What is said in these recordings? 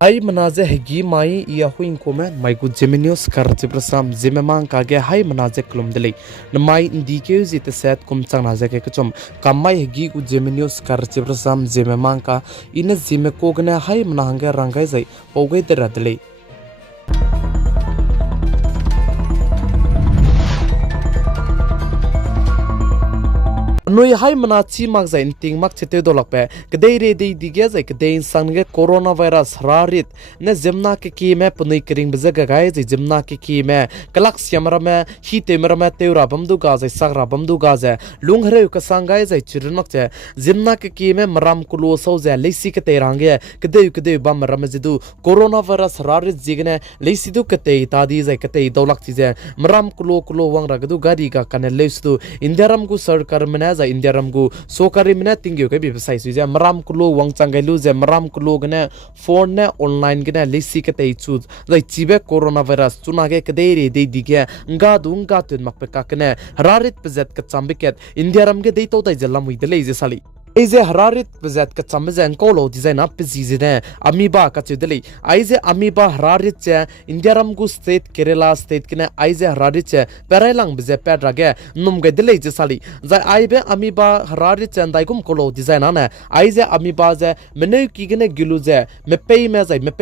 Hai manaze hegi mai ia huin kome mai gu Geminius karti prasam Zeme mang kage hai manaze klum dele na mai indike zite set kum chang naze ke kachom kamai hegi gu Geminius karti prasam Zeme mang ka ina Zeme kogne hai manahanga rangai zai pogai dera dele Noi hai mana chi mak zain ting mak chete dolak pe kedai re dei dige zai kedai sang ge coronavirus rarit ne zemna ke ki me punai kring bezaga gai zai zemna ke ki me kalak siamra me hi temra me teura bamdu ga zai sagra bamdu ga zai lung hre ka sangai zai chirun mak che zemna ke ki me maram kulo so zai leisi ke te range kedai bam ram zidu coronavirus rarit jigne leisi du ke te tadi zai ke te dolak chi zai maram kulo wang ra gadu gari ga kan leisdu indiaram gu sarkar mena India ramgu sokari mina tingyo ke bibsai su je maram kulo wangchang gailu je maram kulo gane phone ne online gane lisi ke tei chu zai chibe coronavirus chuna ge kedere de dige nga dunga tun makpe ka kane rarit pezet ka chambiket India ram ge dei to dai jalam ui de le je sali Aize hararit pezet ka chambezen kolo design up pezizine amiba ka chudeli aize amiba hararit che indiaram gu state kerala state kine aize hararit che perailang beze pedrage num ge dele je sali za aibe amiba hararit che ndaigum kolo design ane aize amiba ze meneu ki gene gilu ze mepei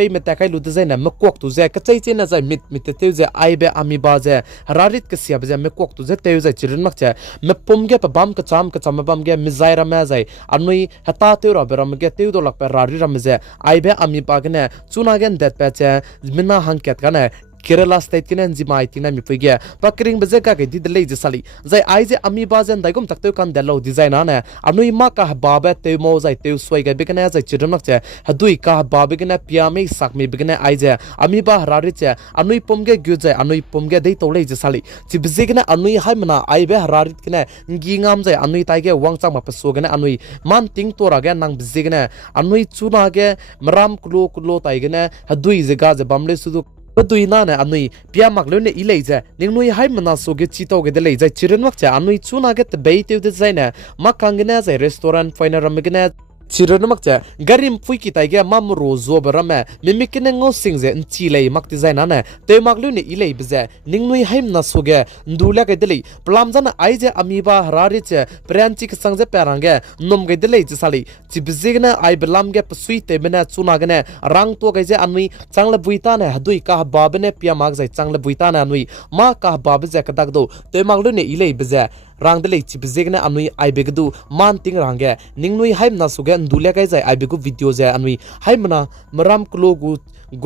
me takai lu design me kok tu ze ka chai che na za mit te ze aibe amiba ze hararit ke sia beze me kok tu ze te ze chirin mak che me pomge pa bam ka cham bam ge mizaira me zai Anui hata teura beram ge teu dolak per rari ramze aibe ami pagne chunagen det peche minna hangket kane Kerala state kinen zimai tina mi pige pakring bezeka ke didle je sali zai aize ami bazen daigum takte kan delo design ane anui ma ka baba te mo zai te swai ga bekane zai chidnak che hadui ka baba gena piame sakmi bekane aize ami ba rari che anui pomge gyu zai anui pomge dei tole je sali chi bezegna anui haimna aibe rari kine ngingam zai anui taige wangchang ma paso gena anui man ting tora ga nang bezegna anui chuna ge maram kulo taigena hadui zega je bamle sudu Badui na ne anui pia maklo ne ileja ningnui hai mana soge chito ge dele ja chirenwak cha anui chuna ge te beite de zaina makangena za restaurant finer ramgena chirenwak cha garim pui ki tai ge mamro zo barame mimikine ngo singze nchi lei makti zaina ne te maklo ne ilei bza ningnui hai mana soge ndula ge dele plamjana aije amiba harari che pranchi ke sangje parange nom ge dele je sali chibzigna ai belam ge psui te bena chuna gane rang to ge je anui changla buita ne hadui ka babne pia mag jai changla buita ne anui ma ka bab je kadak do te maglu ne ilei bza rang de lei chibzigna anui ai begdu man ting range ningnui haim na suge ndule ge jai ai begu video je anui haimna maram klogu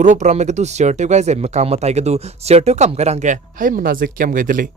group ramegdu share te ge jai makam matai ge du share te kam garange haimna je kyam ge dele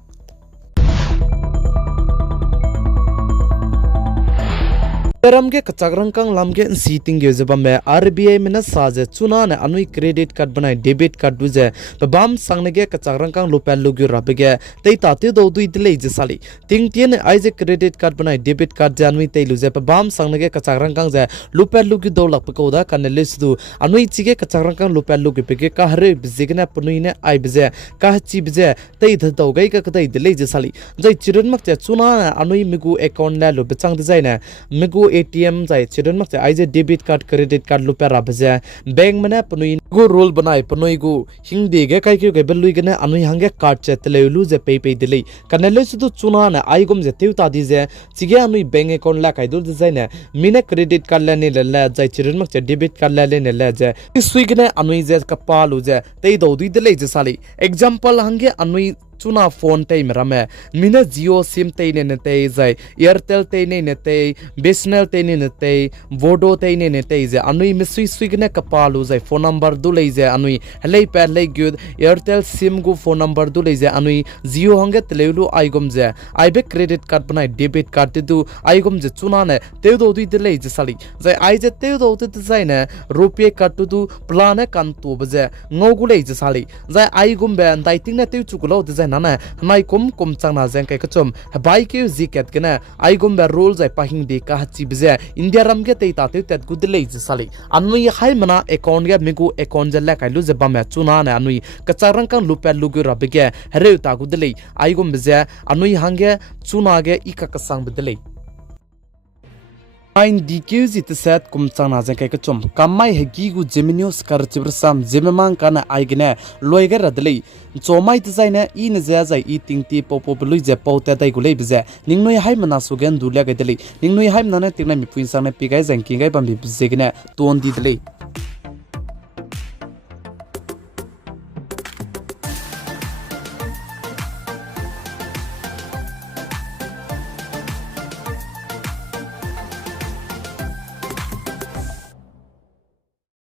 Peramge kachagrangkang lamge seating gezeba me RBI mena saje chuna ne anui credit card banai debit card duje bam sangnege kachagrangkang lupel lugyu rabege tei tate do dui dile je sali ting tien aije credit card banai debit card janui tei luje bam sangnege kachagrangkang je lupel lugyu do lak pakoda kanele sudu anui chige kachagrangkang lupel lugyu pege ka hare bizigna punuine ai bije ka chi bije tei dhau gai ka kadai dile je sali jai chirun mak che chuna anui migu account la lu bechang design migu ATM jai chidon mak aije debit card credit card lupa rabja bank mana punui go rule banai punui go hingde ge kai ke belui gane anui hange card che telelu je pay dile kanale su chuna na aigom je teuta di je chige anui bank account la kai dul jai na mine credit card la ne la jai chidon mak debit card la ne la je sui gane anui je kapalu je tei do di dile je sali example hange anui chuna phone tay merame mina Jio sim tay ne tay jai Airtel tay ne tay BSNL tay ne tay Vodo tay ne tay je anui misui suigne kapalu jai phone number du lei je anui helei pa lei gyud Airtel sim gu phone number du lei je anui Jio hange telelu aigom je aibe credit card banai debit card du aigom je chuna ne teu do du lei je sali jai ai je teu do tu jai ne rupee card du plan kan tu bje ngogu lei je sali jai aigom be dai ting na teu chukulo de nana mai kum changna jeng kai kachom bai ke ziket gena ai gum ba rules ai pahing de ka chi bze india ram ge tei ta te tet gudle ji sali anui hai mana account ge migu account jalla kai lu je ba me chuna na anui kacharang kan lupel lugu rabge hereu ta gudle ai gum bze anui hange chuna ge ikaka sang bdle Ein DQ zit set kum chana jang kai ka chom kamai hegi gu Geminius kar chibrsam Zememang kana aigne loiga radlei chomai tzaina in za zai eating ti popo blui je pauta dai gulei bze ningnoi hai mana sugen dulia ga deli ningnoi hai mana tingna mi puin sang na pigai jang kingai bam bi bze gna ton di deli